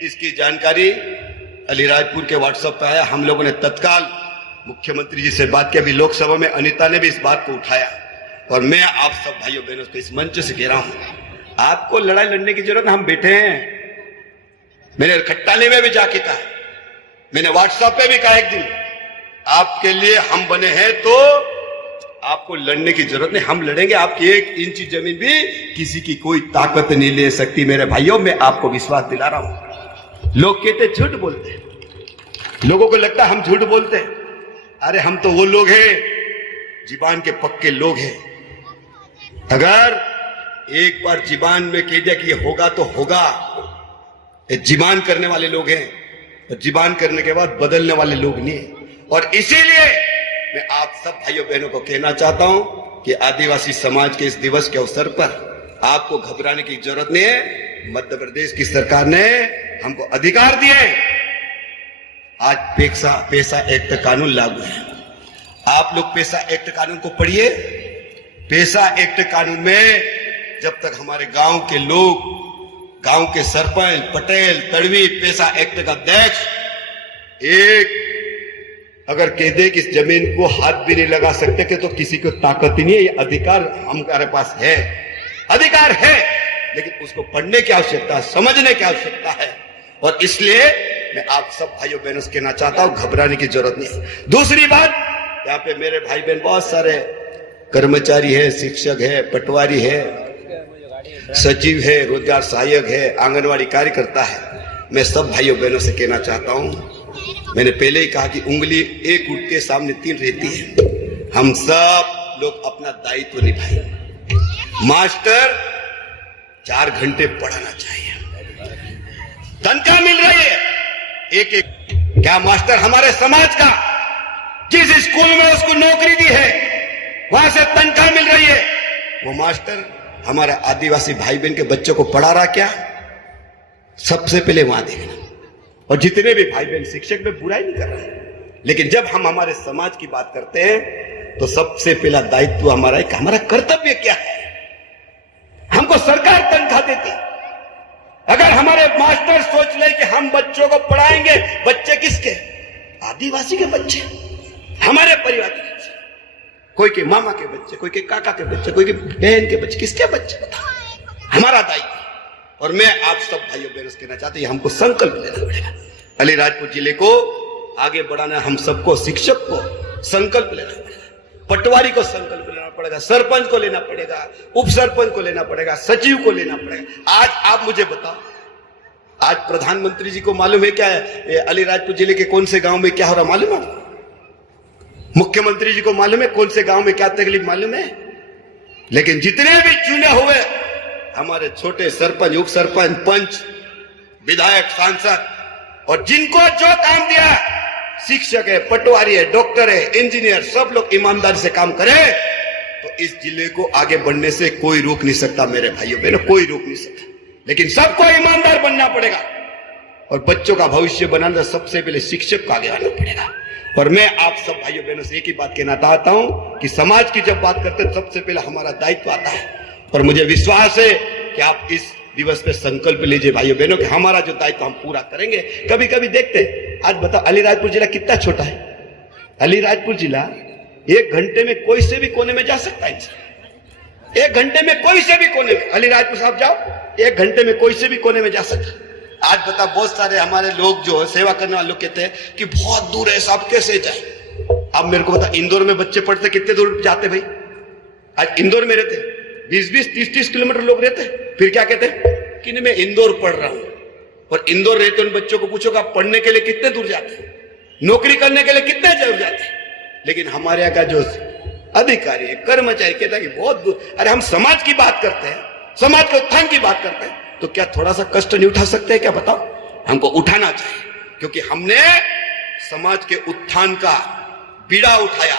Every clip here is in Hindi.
इसकी जानकारी अलीराजपुर के व्हाट्सएप पे आया। हम लोगों ने तत्काल मुख्यमंत्री जी से बात की। अभी लोकसभा में अनीता ने भी इस बात को उठाया और मैं आप सब भाइयों बहनों को इस मंच से कह रहा हूं, आपको लड़ाई लड़ने की जरूरत, हम बैठे हैं। मैंने खट्टाली में भी जाके कहा, मैंने व्हाट्सएप पे भी कहा एक दिन, आपके लिए हम बने हैं तो आपको लड़ने की जरूरत नहीं, हम लड़ेंगे। आपकी 1 इंच जमीन भी किसी की कोई ताकत नहीं ले सकती मेरे भाइयों। मैं आपको विश्वास दिला रहा हूं। लोग कहते झूठ बोलते हैं, लोगों को लगता है हम झूठ बोलते हैं। अरे हम तो वो लोग हैं, जीबान के पक्के लोग हैं। अगर एक बार जीबान में कह दिया कि ये होगा तो होगा, ये जीबान करने वाले लोग हैं और जीबान करने के बाद बदलने वाले लोग नहीं है। और इसीलिए मैं आप सब भाइयों बहनों को कहना चाहता हूं कि आदिवासी समाज के इस दिवस के अवसर पर आपको घबराने की जरूरत नहीं है। मध्य प्रदेश की सरकार ने हमको अधिकार दिए। आज पैसा एक्ट कानून लागू है। आप लोग पैसा एक्ट कानून को पढ़िए। पैसा एक्ट कानून में जब तक हमारे गांव के लोग, गांव के सरपंच, पटेल, तड़वी, पैसा एक्ट का अध्यक्ष एक अगर कह दे कि इस जमीन को हाथ भी नहीं लगा सकते कि तो किसी को ताकत ही नहीं है। ये अधिकार हमारे पास है, अधिकार है, लेकिन उसको पढ़ने की आवश्यकता है, समझने की आवश्यकता है। और इसलिए मैं आप सब भाइयों बहनों से कहना चाहता हूं, घबराने की जरूरत नहीं है। दूसरी बात, यहाँ पे मेरे भाई बहन बहुत सारे कर्मचारी है, शिक्षक है, पटवारी है, सचिव है, रोजगार सहायक है, आंगनवाड़ी कार्यकर्ता है। मैं सब भाइयों बहनों से कहना चाहता हूं, मैंने पहले ही कहा कि उंगली एक उठ के सामने 3 रहती है। हम सब लोग अपना दायित्व निभाएं। मास्टर 4 घंटे पढ़ाना चाहिए, तनख्वाह मिल रही है एक। क्या मास्टर हमारे समाज का जिस स्कूल में उसको नौकरी दी है वहां से तनख्वाह मिल रही है, वो मास्टर हमारे आदिवासी भाई बहन के बच्चों को पढ़ा रहा क्या? सबसे पहले वहां देखना। और जितने भी भाई बहन शिक्षक में बुराई नहीं कर रहे, लेकिन जब हम हमारे समाज की बात करते हैं तो सबसे पहला दायित्व हमारा है कि हमारा कर्तव्य क्या है। हमको सरकार तनख्वाह देती। अगर हमारे मास्टर सोच ले कि हम बच्चों को पढ़ाएंगे, बच्चे किसके? आदिवासी के बच्चे, हमारे परिवार के बच्चे, कोई के मामा के बच्चे, कोई के काका के बच्चे, कोई के बहन के बच्चे, किसके बच्चे? बता, हमारा दायित्व। और मैं आप सब भाइयों बहनों से कहना चाहते हैं, हमको संकल्प लेना पड़ेगा। अलीराजपुर जिले को आगे बढ़ाना, हम सबको, शिक्षक को संकल्प लेना पड़ेगा, पटवारी को संकल्प लेना पड़ेगा, सरपंच को लेना पड़ेगा, उप सरपंच को लेना पड़ेगा, सचिव को लेना पड़ेगा। आज आप मुझे बताओ, आज प्रधानमंत्री जी को मालूम है क्या है अलीराजपुर जिले के कौन से गांव में क्या हो रहा मालूम है? मुख्यमंत्री जी को मालूम है कौन से गांव में क्या तकलीफ मालूम है? लेकिन जितने भी चुने हुए हमारे छोटे सरपंच, उप सरपंच, पंच, विधायक, सांसद, और जिनको जो काम दिया, शिक्षक है, पटवारी है, डॉक्टर है, इंजीनियर, सब लोग ईमानदारी से काम करें तो इस जिले को आगे बढ़ने से कोई रोक नहीं सकता मेरे भाइयों बहनों, कोई रोक नहीं सकता। लेकिन सबको ईमानदार बनना पड़ेगा और बच्चों का भविष्य बनाना सबसे पहले शिक्षक को आगे आना पड़ेगा। और मैं आप सब भाइयों बहनों से एक ही बात कहना चाहता हूं कि समाज की जब बात करते हैं सबसे पहले हमारा दायित्व आता है। और मुझे विश्वास है कि आप इस दिवस पे संकल्प लीजिए भाइयों बहनों कि हमारा जो दायित्व हम पूरा करेंगे। कभी कभी देखते हैं, आज बताओ अलीराजपुर जिला कितना छोटा है। अलीराजपुर जिला 1 घंटे में कोई से भी कोने में जा सकता है। 1 घंटे में कोई से भी कोने में, अलीराजपुर साहब जाओ, 1 घंटे में कोई से भी कोने में जा सकता। आज बता, बहुत सारे हमारे लोग जो सेवा करने वाले लोग कहते हैं कि बहुत दूर है साहब, कैसे जाए? अब मेरे को बता, इंदौर में बच्चे पढ़ते कितने दूर जाते भाई? आज इंदौर में रहते 20-20, 30-30 किलोमीटर लोग रहते, फिर क्या कहते हैं कि नहीं मैं इंदौर पढ़ रहा हूं। और इंदौर रहते उन बच्चों को पूछो आप पढ़ने के लिए कितने दूर जाते हैं, नौकरी करने के लिए कितने दूर जाते हैं? लेकिन हमारे यहाँ का जो अधिकारी है, कर्मचारी कहता है कि बहुत दूर। अरे हम समाज की बात करते हैं, समाज के उत्थान की बात करते हैं, तो क्या थोड़ा सा कष्ट नहीं उठा सकते हैं क्या? बताओ, हमको उठाना चाहिए, क्योंकि हमने समाज के उत्थान का बीड़ा उठाया।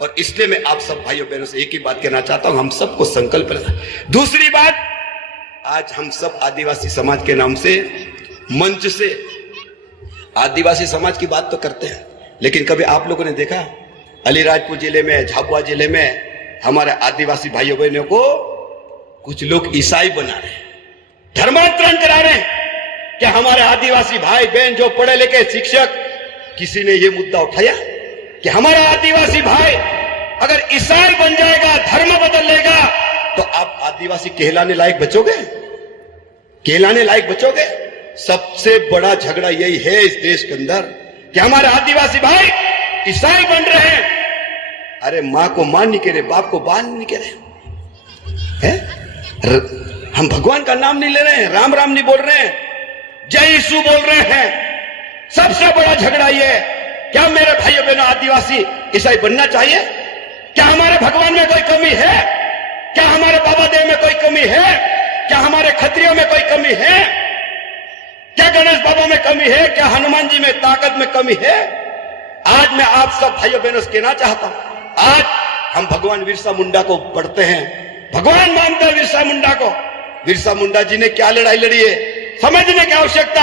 और इसलिए मैं आप सब भाइयों बहनों से एक ही बात कहना चाहता हूं, हम सबको संकल्प लेना। दूसरी बात, आज हम सब आदिवासी समाज के नाम से मंच से आदिवासी समाज की बात तो करते हैं, लेकिन कभी आप लोगों ने देखा अलीराजपुर जिले में, झाबुआ जिले में हमारे आदिवासी भाइयों बहनों को कुछ लोग ईसाई बना रहे हैं, धर्मांतरण करा रहे हैं। क्या हमारे आदिवासी भाई बहन जो पढ़े लिखे शिक्षक, किसी ने ये मुद्दा उठाया कि हमारा आदिवासी भाई अगर ईसाई बन जाएगा, धर्म बदल लेगा, तो आप आदिवासी कहलाने लायक बचोगे? कहलाने लायक बचोगे? सबसे बड़ा झगड़ा यही है इस देश के अंदर कि हमारे आदिवासी भाई ईसाई बन रहे हैं। अरे मां को मां नहीं कह रहे, बाप को बाप नहीं कह रहे हैं। हम भगवान का नाम नहीं ले रहे हैं, राम राम नहीं बोल रहे हैं, जय यीशु बोल रहे हैं। सबसे बड़ा झगड़ा यह है, क्या मेरे भाइयों बहनों आदिवासी ईसाई बनना चाहिए? क्या हमारे भगवान में कोई कमी है? क्या हमारे बाबा देव में कोई कमी है? क्या हमारे क्षत्रियों में कोई कमी है? क्या गणेश बाबा में कमी है? क्या हनुमान जी में ताकत में कमी है? आज मैं आप सब भाइयों बहनों से कहना चाहता हूं, आज हम भगवान बिरसा मुंडा को पढ़ते हैं, भगवान मानते हैं बिरसा मुंडा को। बिरसा मुंडा जी ने क्या लड़ाई लड़ी है समझने की आवश्यकता।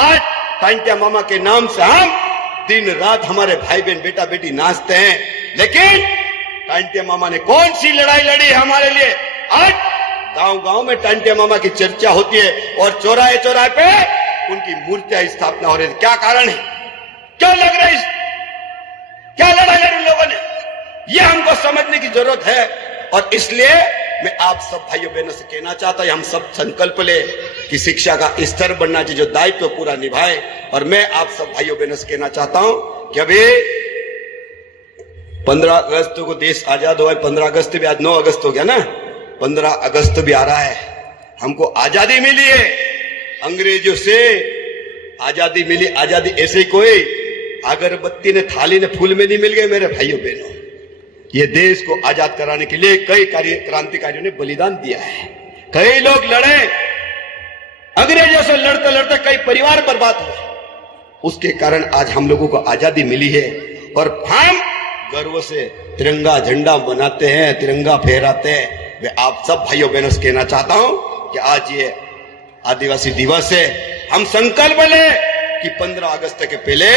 आज टांटिया मामा के नाम से हम दिन रात हमारे भाई बहन बेटा बेटी नाचते हैं, लेकिन टांटिया मामा ने कौन सी लड़ाई लड़ी है हमारे लिए? आज गांव गांव में टांटिया मामा की चर्चा होती है और चौराहे चौराहे पे उनकी मूर्तियां स्थापना हो रही है। क्या कारण है? क्यों लग रही? क्या लड़ाई लड़ी लोगों ने? यह हमको समझने की जरूरत है। और इसलिए मैं आप सब भाइयों बहनों से कहना चाहता हूं, हम सब संकल्प ले कि शिक्षा का स्तर बढ़ना चाहिए, जो दायित्व पूरा निभाए। और मैं आप सब भाइयों बहनों से कहना चाहता हूं कि अभी 15 अगस्त को देश आजाद हुआ है, 15 अगस्त भी आज 9 अगस्त हो गया ना, 15 अगस्त भी आ रहा है। हमको आजादी मिली है, अंग्रेजों से आजादी मिली। आजादी ऐसे ही कोई अगरबत्ती ने थाली ने फूल में नहीं मिल गए मेरे भाइयों बहनों। ये देश को आजाद कराने के लिए कई क्रांतिकारियों ने बलिदान दिया है, कई लोग लड़े, अंग्रेजों से लड़ते लड़ते कई परिवार बर्बाद हुए। उसके कारण आज हम लोगों को आजादी मिली है और हम गर्व से तिरंगा झंडा बनाते हैं, तिरंगा फहराते हैं। मैं आप सब भाइयों बहनों से कहना चाहता हूं कि आज ये आदिवासी दिवस है, हम संकल्प ले कि 15 अगस्त के पहले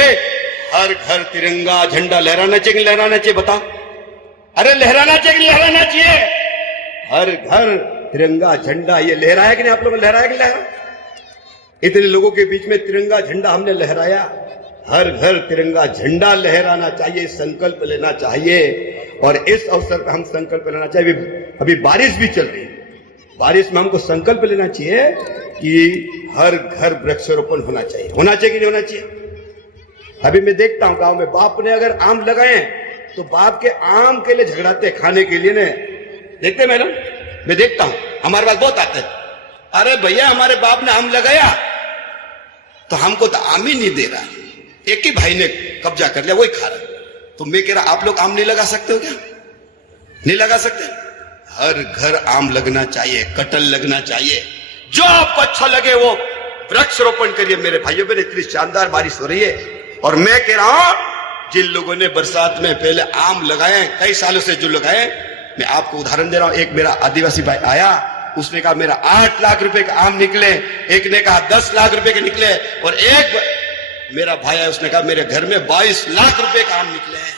हर घर तिरंगा झंडा लहराना चाहिए। लहराना चाहिए, बताओ? अरे लहराना चाहिए, लहराना चाहिए। हर घर तिरंगा झंडा ये लहराया कि नहीं? आप लोगों ने लहराया कि लहरा? इतने लोगों के बीच में तिरंगा झंडा हमने लहराया। हर घर तिरंगा झंडा लहराना चाहिए, संकल्प लेना चाहिए। और इस अवसर पर हम संकल्प लेना चाहिए। अभी बारिश भी चल रही है, बारिश में हमको संकल्प लेना चाहिए कि हर घर वृक्षारोपण होना चाहिए। होना चाहिए कि नहीं होना चाहिए? अभी मैं देखता हूं गांव में बाप ने अगर आम लगाए तो बाप के आम के लिए झगड़ाते खाने के लिए ने। देखते मैडम, मैं देखता हूं हमारे पास बहुत आते हैं, अरे भैया हमारे बाप ने आम लगाया तो हमको तो आम ही नहीं दे रहा, एक ही भाई ने कब्जा कर लिया, वही खा रहा। तो मैं कह रहा आप लोग आम नहीं लगा सकते हो क्या? नहीं लगा सकते? हर घर आम लगना चाहिए, कटहल लगना चाहिए, जो आपको अच्छा लगे वो वृक्षारोपण करिए मेरे भाइयों। मेरे इतनी शानदार बारिश हो रही है और मैं कह रहा हूं जिन लोगों ने बरसात में पहले आम लगाए, कई सालों से जो लगाए, मैं आपको उदाहरण दे रहा हूं। एक मेरा आदिवासी भाई आया, उसने कहा मेरा 8 लाख रुपए का आम निकले, एक ने कहा 10 लाख रुपए के निकले, और एक मेरा भाई है उसने कहा मेरे घर में 22 लाख रुपए का आम निकले हैं।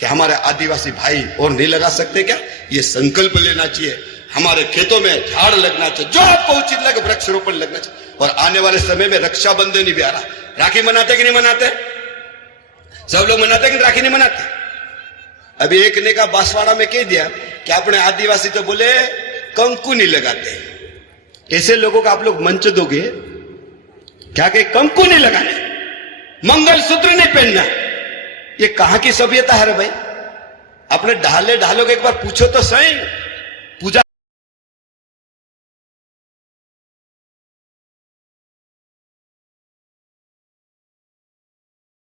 क्या हमारे आदिवासी भाई और नहीं लगा सकते क्या? ये संकल्प लेना चाहिए। हमारे खेतों में झाड़ लगना चाहिए, जो आपको उचित लगे वृक्षारोपण लगना चाहिए। और आने वाले समय में रक्षाबंधन भी आ रहा, राखी मनाते कि नहीं मनाते? सब लोग मनाते कि राखी नहीं मनाते? अभी एक ने कहा बांसवाड़ा में कह दिया कि अपने आदिवासी तो बोले कंकु नहीं लगाते। ऐसे लोगों का आप लोग मंच दोगे क्या? कि कंकु नहीं लगाने, मंगलसूत्र नहीं पहनना, ये कहां की सभ्यता है रे भाई? अपने ढाले ढालों के एक बार पूछो तो सही।